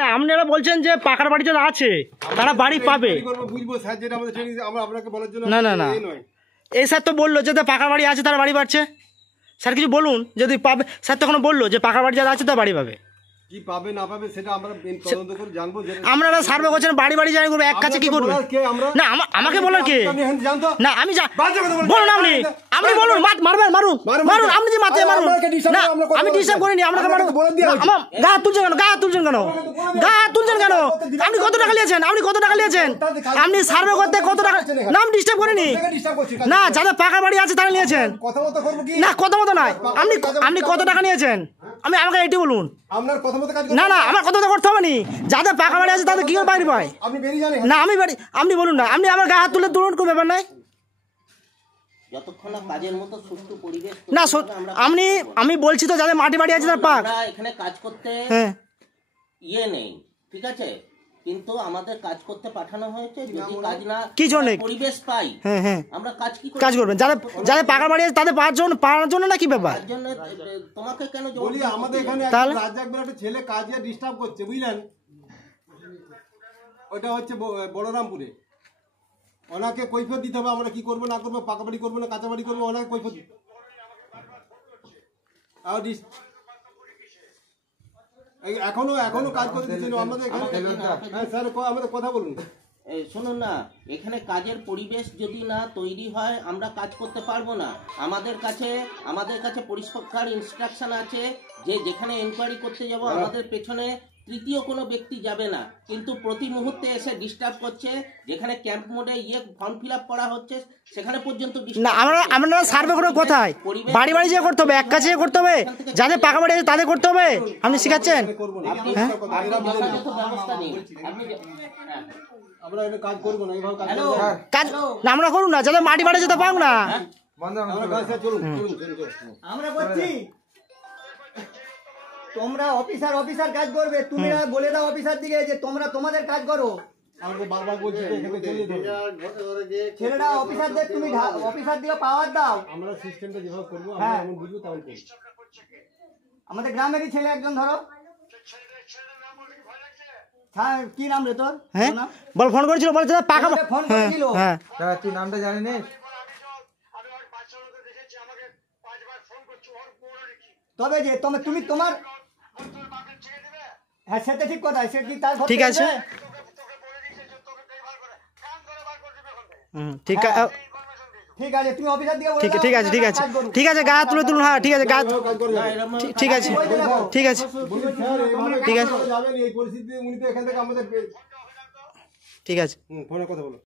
না আপনারা বলছেন যে পাকার বাড়ি যারা আছে তারা বাড়ি পাবে। না না না, এই স্যার তো বললো যে পাকার বাড়ি আছে তারা বাড়ি পাচ্ছে। স্যার কিছু বলুন যদি পাবে। স্যার তখন বললো যে পাকার বাড়ি যারা আছে তারা বাড়ি পাবে। কি পাবে না পাবে সেটা আমরা তদন্ত করে জানবো। আপনারা সার্ভে করছেন বাড়ি বাড়ি যাই করবে, এক কাছে কি করবে না আমাকে বলার কে না আমি বলুন আপনি বলুন মারবেন মারুন মারুন আপনি যে মাথায় মারুন না আমি ডিস্টার্ব করিনি আপনাকে মারুন। আমার গা তুলছেন কেন গা তুলছেন কেন গা তুলছেন কেন? আপনি কত টাকা নিয়েছেন আপনি কত টাকা নিয়েছেন আপনি সার্ভে করতে কত টাকা না আমি ডিস্টার্ব করিনি না যাদের পাকা বাড়ি আছে তারা নিয়েছেন না কথা মতো নয়। আপনি কত টাকা নিয়েছেন আমি আমাকে এটি বলুন। না না আমার কথা তো করতে হবে না। যাদের পাকা বাড়ি আছে তাদের কি করে বাড়ি পায় না আমি বাড়ি আপনি বলুন না আপনি আমার গা হাত তুলে তুলুন কোনো ব্যাপার নাই। যতক্ষণ না কাজের মতো সুষ্ঠু পরিবেশ না আমি বলছি তো যাদের মাটি বাড়ি আছে তার পাক এখানে কাজ করতে নেই ঠিক আছে, কিন্তু আমাদের কাজ করতে পাঠানো হয়েছে। যদি কাজ না কি জন্য পরিবেশ পাই আমরা কাজ করবেন যাদের পাকা বাড়ি আছে তাদের পাওয়ার জন্য না কি ব্যাপার? তার জন্য তোমাকে কেন বলি আমাদের এখানে রাজ্জাক বলে একটা ছেলে কাজে ডিস্টার্ব করছে বুঝলেন, ওটা হচ্ছে বলরামপুরে। ওনাকে কৈফিয়ত দিতে হবে আমরা কি করবো না করবো, পাকা বাড়ি করবো না কাঁচা বাড়ি করবো, ওনাকে কৈফিয়ত এখনো কাজ করতে দিচ্ছেন আমাদের এখানে। স্যার আমাদের কথা বলুন। শুনুন না, এখানে কাজের পরিবেশ যদি না তৈরি হয় আমরা কাজ করতে পারবো না। আমাদের কাছে পরিষ্কার ইনস্ট্রাকশন আছে যে যেখানে এনকোয়ারি করতে যাব আমাদের পেছনে তৃতীয় কোনো ব্যক্তি যাবে না, কিন্তু প্রতি মুহূর্তে এসে ডিস্টার্ব করছে। যেখানে ক্যাম্প মোডে ফর্ম ফিল আপ করা হচ্ছে সেখানে পর্যন্ত না আমরা সার্ভে করে কোথায় বাড়ি বাড়ি যে করতে হবে, এক কাছে করতে হবে, যাদের পাকা বাড়ি আছে তাদের করতে হবে। আপনি শিখাচ্ছেন কাজ না আমরা করুন না, যাদের মাটি বাড়ি আছে তা পাক না আমরা করছি। তোমরা অফিসার কাজ করবে, তুমি বলে দাও অফিসার দিকে যে তোমরা তোমাদের কাজ করো। ছেলেরা অফিসারদের তুমি অফিসার দিকে পাওয়ার দাও। আমরা সিস্টেমটা যেভাবে করব আমরা এমন বুঝবো তেমন করব। আমাদের গ্রামেরই ছেলে একজন ধরো, হ্যাঁ কি নাম রে তোর? হ্যাঁ বল ফোন করেছিল বল দাদা পাকা ফোন করেছিল। হ্যাঁ তুই নামটা জানিস? তবে যে তুমি তোমার হ্যাঁ সেটা ঠিক কথা, সে কি তার ঠিক আছে ঠিক আছে তুমি অফিসার দিকে বলো। ঠিক আছে ঠিক আছে ঠিক আছে গা তুলে তুলুন। হ্যাঁ ঠিক আছে গা ঠিক আছে ঠিক আছে ঠিক আছে ঠিক আছে ফোনে কথা বলো।